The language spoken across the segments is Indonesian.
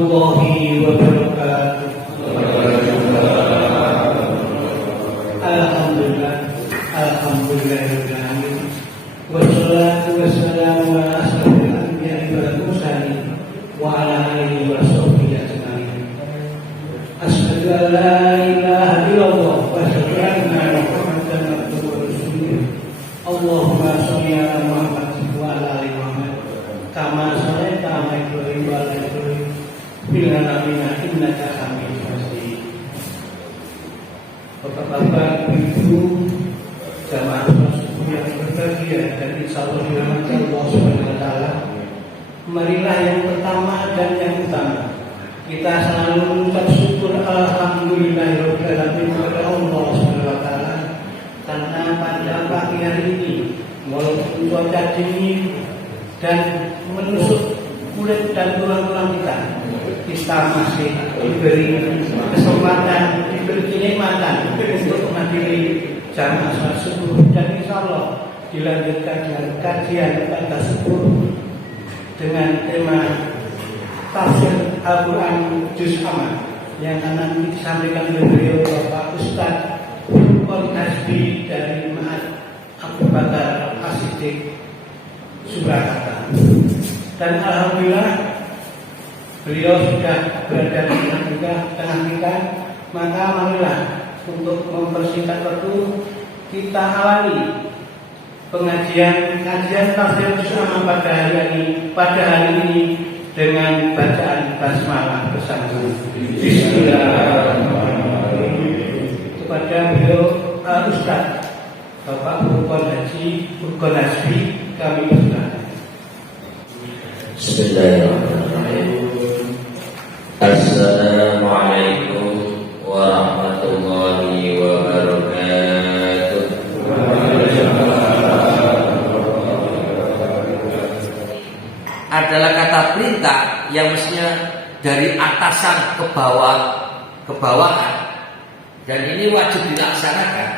warahmatullahi wabarakatuh. Alhamdulillah, alhamdulillahirabbil alamin. Wassalatu wassalamu ala asyrofil anbiya'i wal mursalin wa ala alihi wa sahbihi ajma'in. Asyhadu an la ilaha illallah wa asyhadu anna Muhammadan abduhu wa rasuluh. Allahumma shalli ala Muhammad wa ala ali Muhammad kama shallaita ala Ibrahim wa ala Ibrahim fil alamin innaka Hamidum Majid. Bapak-bapak, ibu, jamaah yang berbahagia dan insyaallah dirahmati Allah Subhanahu wa taala. Marilah yang pertama dan yang utama kita selalu mengucap syukur alhamdulillahirabbil alamin kepada Allah Subhanahu wa taala karena pada pagi hari ini walaupun cuaca dingin dan menusuk kulit dan tulang-tulang kita masih diberi kesempatan, diberi kenikmatan untuk menghadiri jamaah salat subuh, dan insyaallah dilanjutkan dengan kajian pada subuh dengan tema tafsir Al-Quran Juz Amma yang akan disampaikan oleh beliau Bapak Ustaz Furqon Hasbi dari Ma'had Abu Bakar As-Siddiq Surakarta. Dan alhamdulillah beliau sudah berada di tengah kita, maka marilah untuk mempersingkat waktu kita awali kajian tafsir Juz Amma pada hari ini dengan bacaan basmalah bersama. Bismillahirrahmanirrahim. Kepada beliau Ustaz Bapak Furqon Hasbi kami persilakan. Bismillahirrahmanirrahim. Assalamualaikum warahmatullahi wabarakatuh. Adalah kata perintah yang mestinya dari atasan ke bawahan, dan ini wajib dilaksanakan.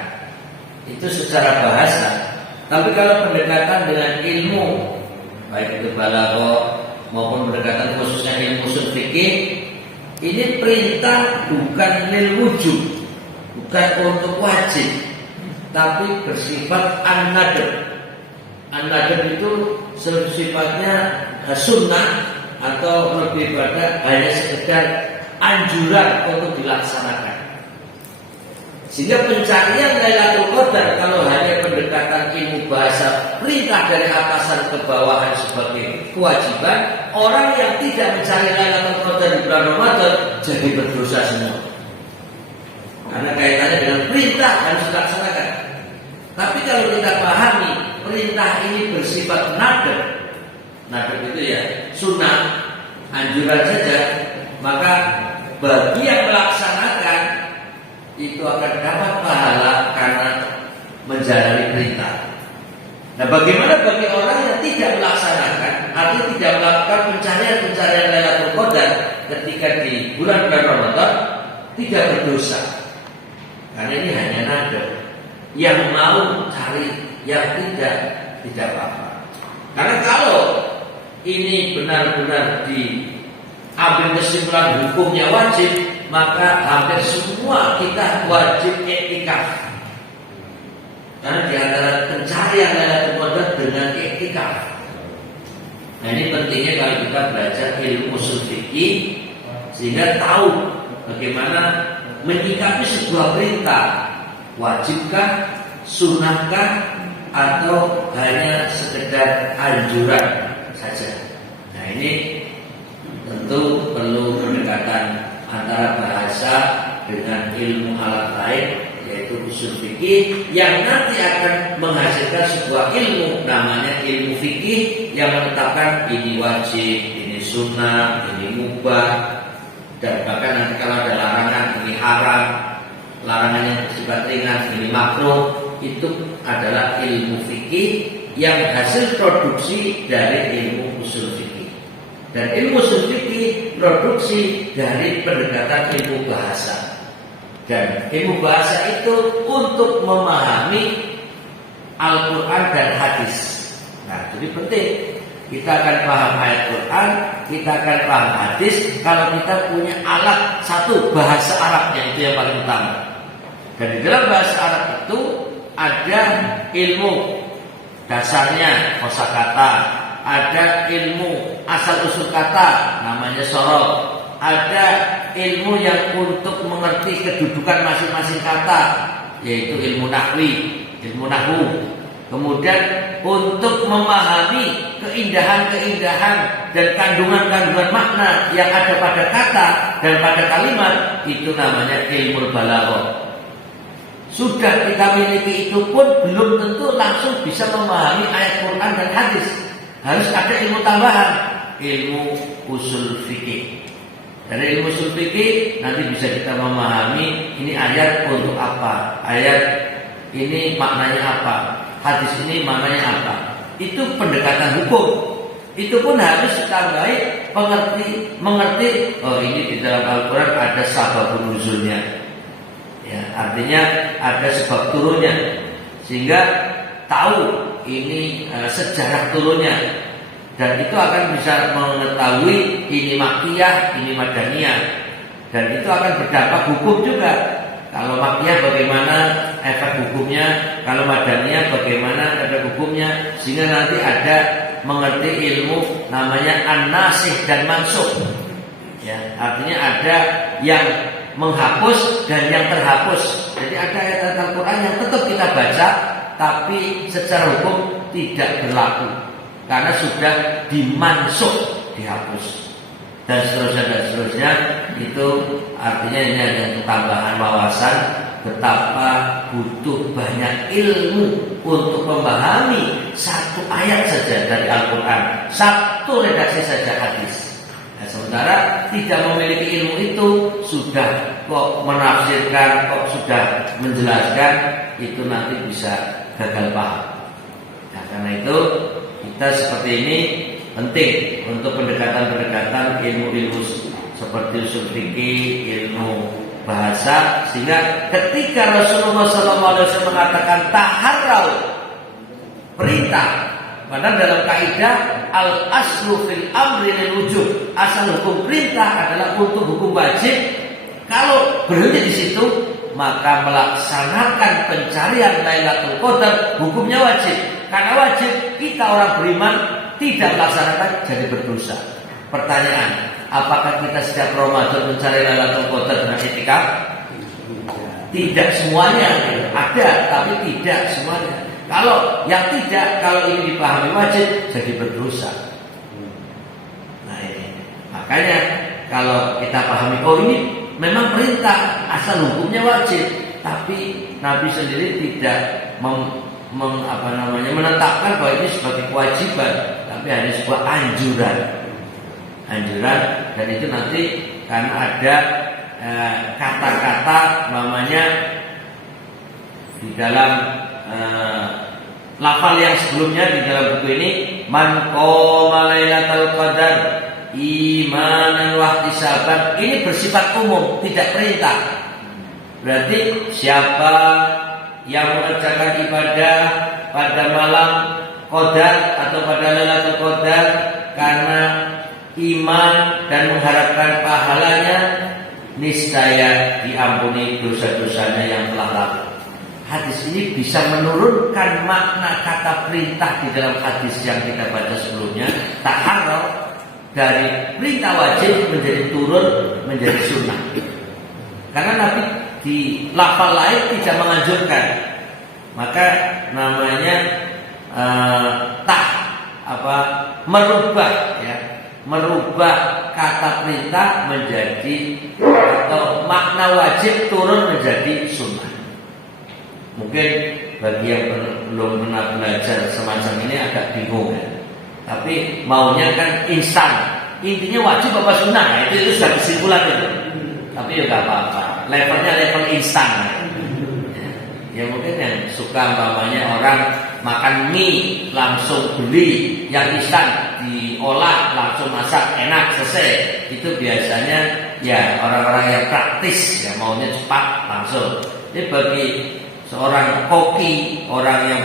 Itu secara bahasa. Tapi kalau pendekatan dengan ilmu, baik itu balaghah maupun pendekatan khususnya ilmu ushul fikih, ini perintah bukan lil wujub, bukan untuk wajib, tapi bersifat an-nadab. An-nadab itu sifatnya sunnah atau lebih pada hanya sekedar anjuran untuk dilaksanakan. Sehingga pencarian Lailatul Qadar kalau hanya pendekatan ilmu bahasa, perintah dari atasan ke bawahan sebagai kewajiban, orang yang tidak mencari Lailatul Qadar di bulan Ramadan jadi berdosa semua. Karena kaitannya dengan perintah harus dilaksanakan. Tapi kalau kita pahami perintah ini bersifat nadab, nadab itu ya sunnah, anjuran saja, maka bagi yang melaksanakan itu akan dapat pahala karena menjalani perintah. Nah, bagaimana bagi orang yang tidak melaksanakan, artinya tidak melakukan pencarian Lailatul Qadar ketika di bulan Ramadan, tidak berdosa. Karena ini hanya nadab. Yang mau cari, yang tidak apa-apa. Karena kalau ini benar-benar diambil kesimpulan hukumnya wajib, maka hampir semua kita wajib iktikaf. Karena di antara pencarian Lailatul Qadar dengan iktikaf. Nah, ini pentingnya kalau kita belajar ilmu ushul fikih sehingga tahu bagaimana menyikapi sebuah perintah, wajibkah, sunnahkah, atau hanya sekedar anjuran saja. Nah, ini tentu perlu pendekatan antara bahasa dengan ilmu alat lain, yaitu ushul fikih, yang nanti akan menghasilkan sebuah ilmu namanya ilmu fikih yang menetapkan ini wajib, ini sunnah, ini mubah, dan bahkan nanti kalau ada larangan ini haram, larangan yang bersifat ringan ini makruh. Itu adalah ilmu fikih yang hasil produksi dari ilmu ushul fikih. Dan ilmu ushul fikih produksi dari pendekatan ilmu bahasa. Dan ilmu bahasa itu untuk memahami Al-Quran dan hadis. Nah, jadi penting Kita akan paham ayat Quran, kita akan paham hadis kalau kita punya alat satu, bahasa Arabnya itu yang paling utama. Dan di dalam bahasa Arab itu ada ilmu dasarnya kosakata, ada ilmu asal usul kata namanya sorof, ada ilmu yang untuk mengerti kedudukan masing-masing kata yaitu ilmu nahwi, ilmu nahwu. Kemudian untuk memahami keindahan-keindahan dan kandungan-kandungan makna yang ada pada kata dan pada kalimat itu namanya ilmu balaghah. Sudah kita miliki itu pun belum tentu langsung bisa memahami ayat Quran dan hadis. Harus ada ilmu tambahan, ilmu usul fikih. Dari ilmu usul fikih nanti bisa kita memahami ini ayat untuk apa, ayat ini maknanya apa, hadis ini maknanya apa. Itu pendekatan hukum. Itu pun harus ditambahi mengerti oh ini di dalam Al-Quran ada sababun nuzulnya. Ya, artinya ada sebab turunnya sehingga tahu ini sejarah turunnya dan itu akan bisa mengetahui ini makkiyah, ini madaniyah dan itu akan berdampak hukum juga. Kalau makkiyah bagaimana efek hukumnya, kalau madaniyah bagaimana efek hukumnya, sehingga nanti ada mengerti ilmu namanya an-nasikh dan mansukh. Ya, artinya ada yang menghapus dan yang terhapus. Jadi ada ayat Al-Quran yang tetap kita baca, tapi secara hukum tidak berlaku karena sudah dimansukh, dihapus dan seterusnya. Itu artinya ini hanya tambahan wawasan betapa butuh banyak ilmu untuk memahami satu ayat saja dari Al-Quran, satu redaksi saja hadis. Nah, sementara tidak memiliki ilmu itu sudah kok menafsirkan, kok sudah menjelaskan, itu nanti bisa gagal paham. Nah, karena itu kita seperti ini penting untuk pendekatan-pendekatan ilmu-ilmu seperti usul fikih, ilmu bahasa, sehingga ketika Rasulullah SAW mengatakan taharrau, perintah, padahal dalam kaidah al-aslu fil amri lil wujub, asal hukum perintah adalah untuk hukum wajib. Kalau berhenti di situ, maka melaksanakan pencarian Lailatul Qadar hukumnya wajib. Karena wajib, kita orang beriman tidak melaksanakan jadi berdosa. Pertanyaan, apakah kita setiap Ramadan mencari Lailatul Qadar dengan i'tikaf? Tidak semuanya, ada tapi tidak semuanya. Kalau yang tidak, kalau ini dipahami wajib, jadi berdosa. Nah ini, makanya kalau kita pahami, oh ini memang perintah, asal hukumnya wajib, tapi Nabi sendiri tidak menetapkan bahwa ini sebagai kewajiban, tapi hanya sebuah anjuran, dan itu nanti karena ada kata-kata namanya di dalam lafal yang sebelumnya di dalam buku ini, man qoma lailatul qadar imanan wa ihtisaban, ini bersifat umum, tidak perintah. Berarti siapa yang mengerjakan ibadah pada malam qadar atau pada lailatul qadar karena iman dan mengharapkan pahalanya, niscaya diampuni dosa-dosanya yang telah lalu. Hadis ini bisa menurunkan makna kata perintah di dalam hadis yang kita baca sebelumnya, taharrau, dari perintah wajib menjadi turun menjadi sunnah. Karena Nabi di lafal lain tidak menganjurkan, maka namanya merubah kata perintah menjadi atau makna wajib turun menjadi sunnah. Mungkin bagi yang belum pernah belajar semacam ini agak bingung ya. Tapi maunya kan instan. Intinya wajib apa sunnah, nah, itu sudah kesimpulan itu. Tapi ya gak apa-apa. Levelnya level instan. Ya mungkin yang suka umpamanya orang makan mie langsung beli yang instan, diolah langsung masak enak selesai. Itu biasanya ya orang-orang yang praktis, ya maunya cepat langsung. Ini bagi seorang koki, orang yang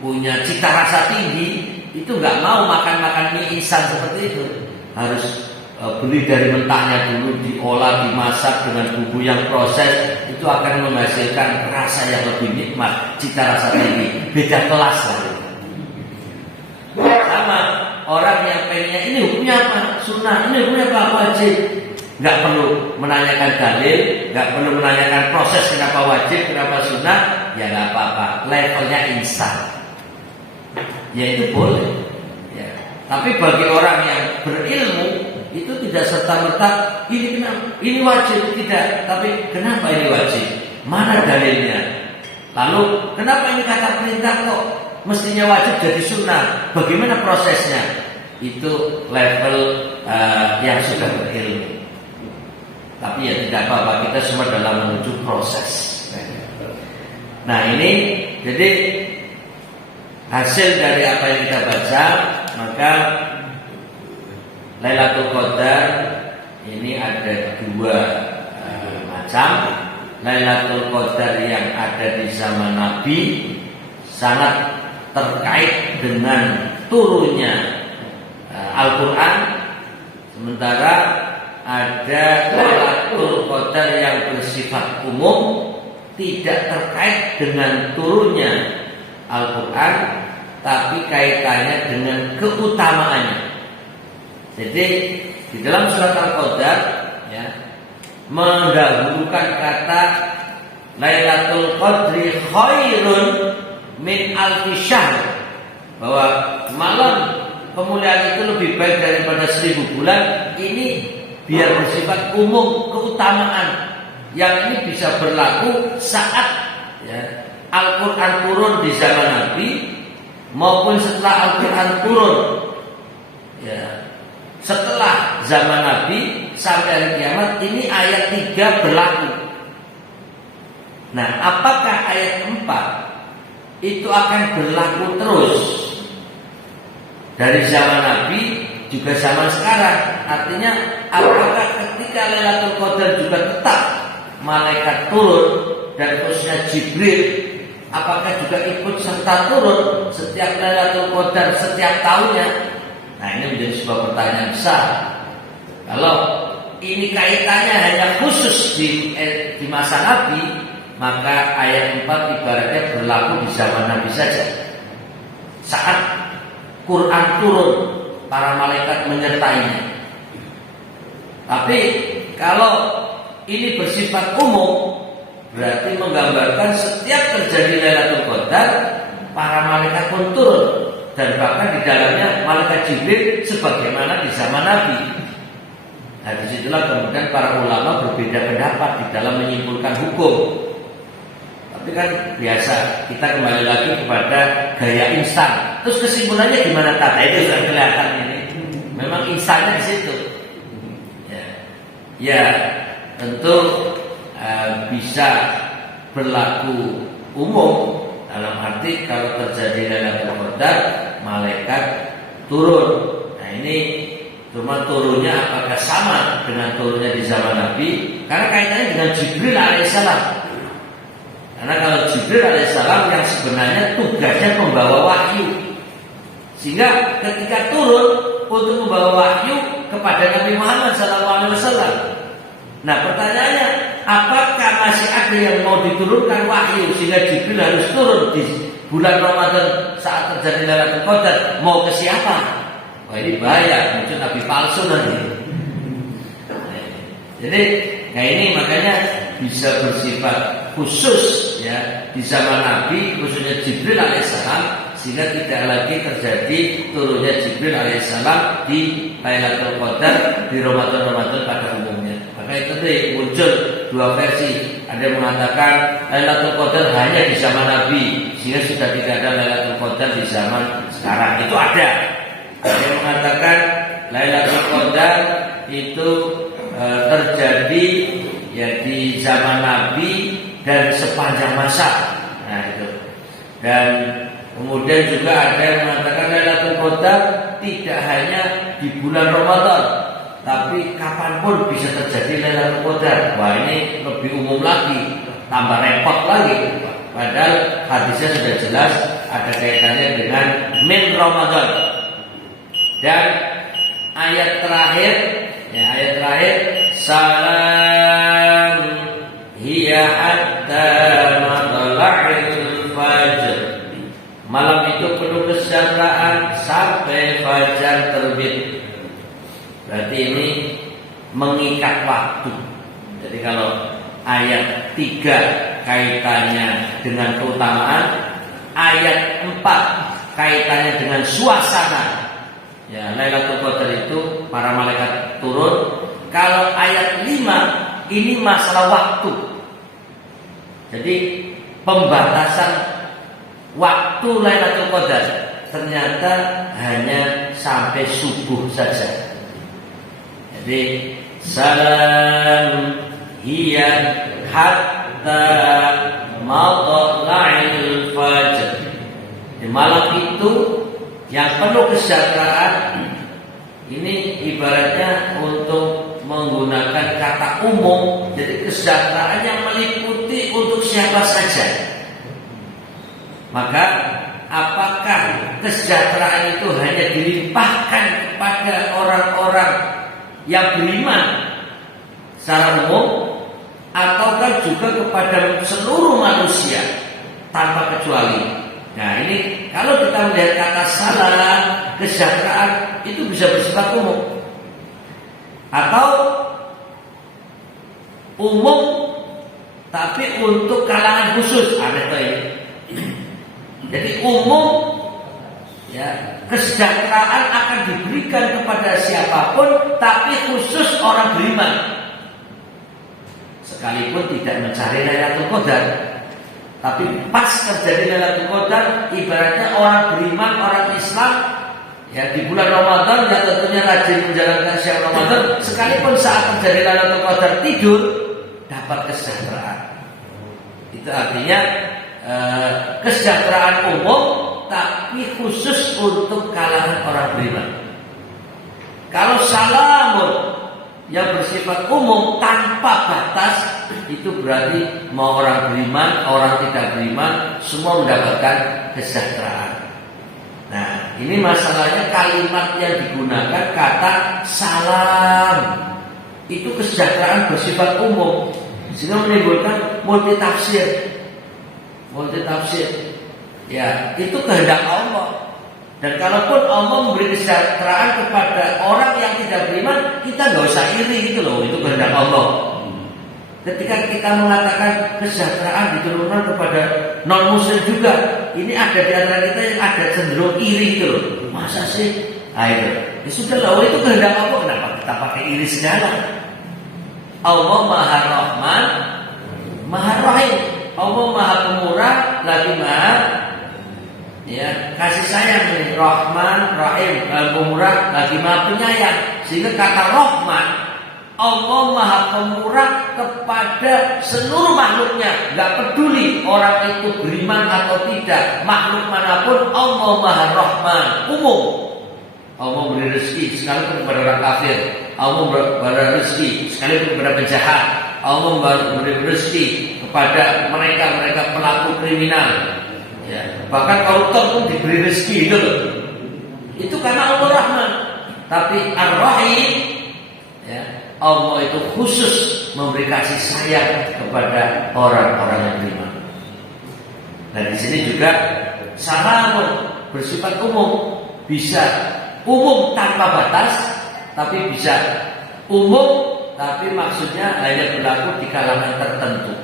punya cita rasa tinggi, itu nggak mau makan mie instan seperti itu. Harus beli dari mentahnya dulu, diolah, dimasak dengan bumbu yang proses, itu akan menghasilkan rasa yang lebih nikmat, cita rasa tinggi, beda kelas lah. Sama orang yang pengennya ini hukumnya apa? Sunnah, ini hukumnya apa? Wajib. Nggak perlu menanyakan dalil, nggak perlu menanyakan proses kenapa wajib, kenapa sunnah, ya nggak apa-apa. Levelnya instan, ya itu boleh. Ya. Tapi bagi orang yang berilmu itu tidak serta-merta ini kenapa, ini wajib, tidak. Tapi kenapa ini wajib? Mana dalilnya? Lalu kenapa ini kata perintah kok mestinya wajib jadi sunnah? Bagaimana prosesnya? Itu level yang sudah berilmu. Tapi ya tidak apa-apa, kita semua dalam menuju proses. Nah ini jadi hasil dari apa yang kita baca, maka Lailatul Qadar ini ada dua macam. Lailatul Qadar yang ada di zaman Nabi sangat terkait dengan turunnya Al-Quran, sementara ada Lailatul Qadar yang bersifat umum, tidak terkait dengan turunnya Al-Quran, tapi kaitannya dengan keutamaannya. Jadi di dalam surat Al-Qadar ya, mendahulukan kata Lailatul Qadri khairun min alfi syahr, bahwa malam kemuliaan itu lebih baik daripada 1000 bulan. Ini biar bersifat umum, keutamaan yang ini bisa berlaku saat ya, Al-Quran turun di zaman Nabi maupun setelah Al-Quran turun ya, setelah zaman Nabi sampai hari kiamat. Ini ayat 3 berlaku. Nah, apakah ayat 4 itu akan berlaku terus dari zaman Nabi juga zaman sekarang? Artinya apakah ketika Lailatul Qadar juga tetap malaikat turun dan khususnya Jibril, apakah juga ikut serta turun setiap Lailatul Qadar setiap tahunnya? Nah, ini menjadi sebuah pertanyaan besar. Kalau ini kaitannya hanya khusus di masa Nabi, maka ayat 4 ibaratnya berlaku di zaman Nabi saja. Saat Quran turun, para malaikat menyertainya. Tapi kalau ini bersifat umum, berarti menggambarkan setiap terjadi Lailatul Qadar, para malaikat pun turun. Dan bahkan di dalamnya malaikat Jibril sebagaimana di zaman Nabi. Nah, disitulah kemudian para ulama berbeda pendapat di dalam menyimpulkan hukum. Tapi kan biasa kita kembali lagi kepada gaya instan. Terus kesimpulannya gimana tata? Itu sudah kelihatan ini. Memang instannya di situ. Ya, tentu bisa berlaku umum. Dalam arti kalau terjadi Lailatul Qadar, malaikat turun. Nah, ini cuma turunnya apakah sama dengan turunnya di zaman Nabi? Karena kaitannya dengan Jibril alaihissalam. Karena kalau Jibril alaihissalam yang sebenarnya tugasnya membawa wahyu, sehingga ketika turun untuk membawa wahyu kepada Nabi Muhammad SAW. Nah, pertanyaannya, apakah masih ada yang mau diturunkan wahyu sehingga Jibril harus turun di bulan Ramadan saat terjadi Lailatul Qadar? Mau ke siapa? Wah, ini bahaya, muncul nabi palsu nanti. Jadi, nah ini makanya bisa bersifat khusus ya di zaman Nabi, khususnya Jibril alaihissalam, sehingga tidak lagi terjadi turunnya Jibril alaihissalam di Lailatul Qadar di Ramadan pada umumnya. Maka itu muncul dua versi. Ada yang mengatakan Lailatul Qadar hanya di zaman Nabi, sehingga sudah tidak ada Lailatul Qadar di zaman sekarang. Itu ada. Ada yang mengatakan Lailatul Qadar itu terjadi ya di zaman Nabi dan sepanjang masa. Nah, itu. Dan kemudian juga ada yang mengatakan Lailatul Qadar tidak hanya di bulan Ramadan, tapi kapanpun bisa terjadi Lailatul Qadar. Wah, ini lebih umum lagi, tambah repot lagi. Padahal hadisnya sudah jelas, ada kaitannya dengan min Ramadan. Dan ayat terakhir, salam hiya hatta matla'il fajr. Malam itu penuh kesejahteraan sampai fajar terbit. Berarti ini mengikat waktu. Jadi kalau ayat 3 kaitannya dengan keutamaan, ayat 4 kaitannya dengan suasana. Ya, Lailatul Qadar itu para malaikat turun. Kalau ayat 5 ini masalah waktu. Jadi pembatasan waktu Lailatul Qadar ternyata hanya sampai subuh saja. Jadi salam hiya hatta matla'il fajr. Di malam itu yang penuh kesejahteraan, ini ibaratnya untuk menggunakan kata umum. Jadi kesejahteraan yang meliputi untuk siapa saja. Maka apakah kesejahteraan itu hanya dilimpahkan kepada orang-orang yang beriman secara umum, ataukah juga kepada seluruh manusia tanpa kecuali? Nah, ini kalau kita melihat kata salam, kesejahteraan itu bisa bersifat umum atau umum tapi untuk kalangan khusus. Aneh toh ini. Jadi umum, ya, kesejahteraan akan diberikan kepada siapapun, tapi khusus orang beriman. Sekalipun tidak mencari Lailatul Qadar, tapi pas terjadi Lailatul Qadar, ibaratnya orang beriman, orang Islam, ya, di bulan Ramadan yang tentunya rajin menjalankan siang Ramadan, sekalipun saat terjadi Lailatul Qadar tidur, dapat kesejahteraan. Itu artinya kesejahteraan umum, tapi khusus untuk kalangan orang beriman. Kalau salamun yang bersifat umum tanpa batas, itu berarti mau orang beriman, orang tidak beriman, semua mendapatkan kesejahteraan. Nah, ini masalahnya kalimat yang digunakan kata salam. Itu kesejahteraan bersifat umum, sehingga menimbulkan multi tafsir. Ya, itu kehendak Allah. Dan kalaupun Allah memberi kesejahteraan kepada orang yang tidak beriman, kita nggak usah iri gitu loh. Itu kehendak Allah. Ketika kita mengatakan kesejahteraan diturunkan kepada non muslim juga, ini ada di antara kita yang ada cenderung iri gitu loh. Masa sih? Ayo, ya sudah lah, itu kehendak Allah. Kenapa kita pakai iri segala? Allah Maha Rahman, Maha Rahim. Allah Maha Pemurah, lagi Maha, ya, kasih sayang ini. Rahman, Rahim, Pemurah, lagi Maha Penyayang. Sehingga kata Rahman, Allah Maha Pemurah kepada seluruh makhluknya, nggak peduli orang itu beriman atau tidak, makhluk manapun Allah Maha Rahman, umum. Allah memberi rezeki sekalipun kepada orang kafir, Allah memberi rezeki sekalipun kepada penjahat, Allah memberi rezeki kepada mereka pelaku kriminal, ya, bahkan koruptor pun diberi rezeki itu loh. Itu karena Allah Rahman. Tapi Ar-Rahim, ya, Allah itu khusus memberi kasih sayang kepada orang-orang yang beriman. Dan di sini juga salamun bersifat umum, bisa umum tanpa batas, tapi bisa umum tapi maksudnya hanya berlaku di kalangan tertentu.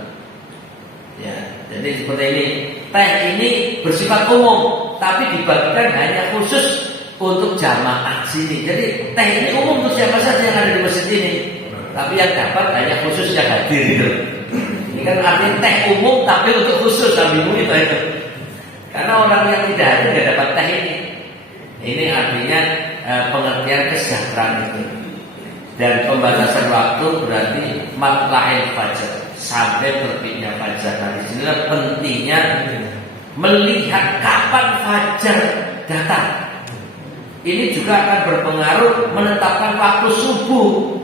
Ya, jadi seperti ini. Teh ini bersifat umum, tapi dibagikan hanya khusus untuk jamaah sini. Jadi teh ini umum untuk siapa saja yang ada di masjid ini, tapi yang dapat hanya khusus yang hadir gitu. Ini kan artinya teh umum tapi untuk khusus, ambil itu. Karena orang yang tidak hadir tidak dapat teh ini. Ini artinya pengertian kesejahteraan itu. Dan pembatasan waktu berarti matla'il fajar, sampai terbitnya fajar. Nah, disinilah pentingnya melihat kapan fajar datang. Ini juga akan berpengaruh menetapkan waktu subuh.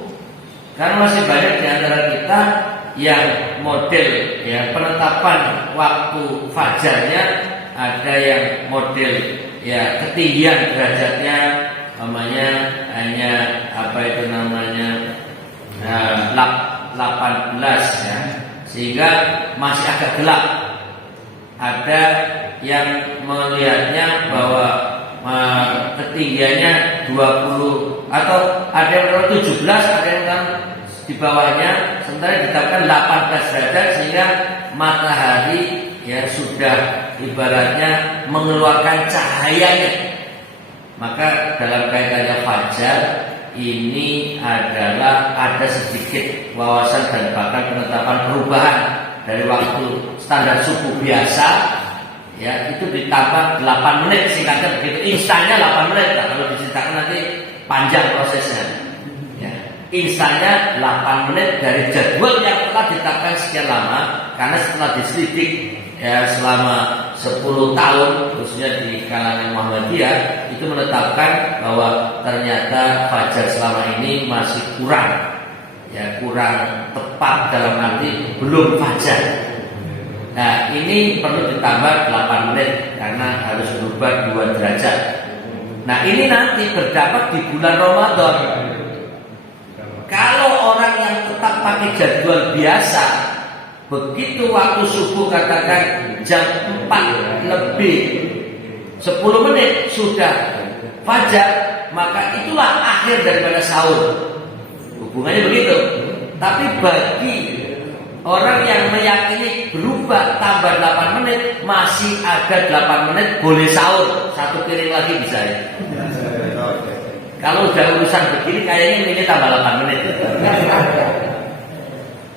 Karena masih banyak di antara kita yang model, ya, penetapan waktu fajarnya ada yang model ya ketinggian derajatnya namanya hanya apa itu namanya 18 ya, sehingga masih agak gelap. Ada yang melihatnya bahwa ketinggiannya 20 atau ada yang 17, ada yang di bawahnya, sementara ditetapkan 18 derajat sehingga matahari ya sudah ibaratnya mengeluarkan cahayanya. Maka dalam kaitannya fajar ini adalah ada sedikit wawasan dan bahkan penetapan perubahan dari waktu standar subuh biasa ya itu ditambah 8 menit, singkatnya begitu. Instannya 8 menit, nah, kalau diceritakan nanti panjang prosesnya ya. Instannya 8 menit dari jadwal yang telah ditetapkan sekian lama, karena setelah diselidik ya selama 10 tahun khususnya di kalangan Muhammadiyah itu menetapkan bahwa ternyata fajar selama ini masih kurang ya, kurang tepat dalam arti belum fajar. Nah ini perlu ditambah 8 menit karena harus berubah 2 derajat. Nah ini nanti berdampak di bulan Ramadan. Kalau orang yang tetap pakai jadwal biasa, begitu waktu subuh katakan jam 4 lebih 10 menit sudah fajar, maka itulah akhir daripada sahur. Hubungannya begitu. Tapi bagi orang yang meyakini berubah tambah 8 menit, masih ada 8 menit boleh sahur. 1 piring lagi bisa ya. Kalau udah urusan begini kayaknya ini tambah 8 menit.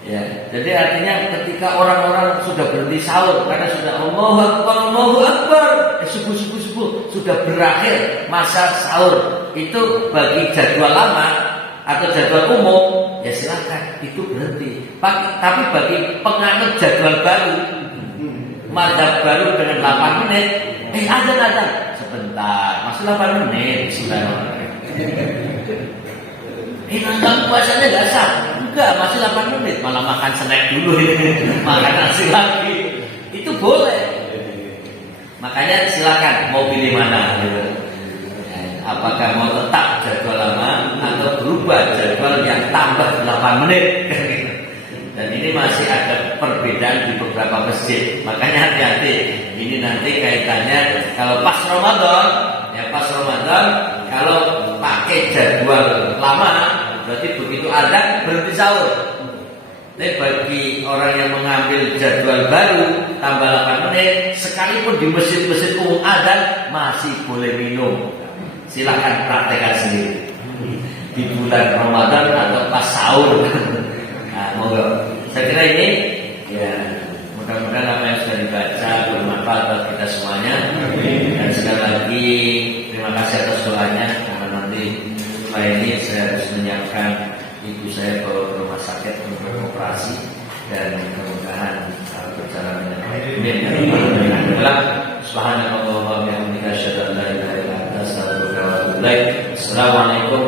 Ya, jadi artinya ketika orang-orang sudah berhenti sahur karena sudah Allahu Akbar, subuh sudah berakhir masa sahur, itu bagi jadwal lama atau jadwal umum ya silakan itu berhenti. Tapi bagi penganut jadwal baru, madzhab baru dengan 8 menit, azan sebentar, masih 8 menit, bismillahirrahmanirrahim. Nonton puasanya gak sah. Enggak, masih 8 menit. Malah makan snack dulu makan nasi lagi. Itu boleh. Makanya silakan mau pilih mana gitu. Apakah mau tetap jadwal lama atau berubah jadwal yang tambah 8 menit. Dan ini masih ada perbedaan di beberapa masjid. Makanya hati-hati. Ini nanti kaitannya kalau pas Ramadan, ya pas Ramadan kalau pakai jadwal lama berarti begitu azan berhenti sahur. Tapi bagi orang yang mengambil jadwal baru tambah 8 menit, sekalipun di masjid-masjid umum azan masih boleh minum. Silakan praktekkan sendiri di bulan Ramadan atau pas sahur. Nah, moga. Saya kira ini ya mudah-mudahan apa yang sudah dibaca bermanfaat bagi kita semuanya. Dan sekali lagi terima kasih atas doanya, karena nanti setelah ini saya harus menyiapkan ibu saya ke rumah sakit untuk beroperasi dan mudah-mudahan berjalan dengan baik. Amin. Subhanallah wa bihamdihi asyhadu an la ilaha illa anta astaghfiruka wa atubu ilaik. Assalamualaikum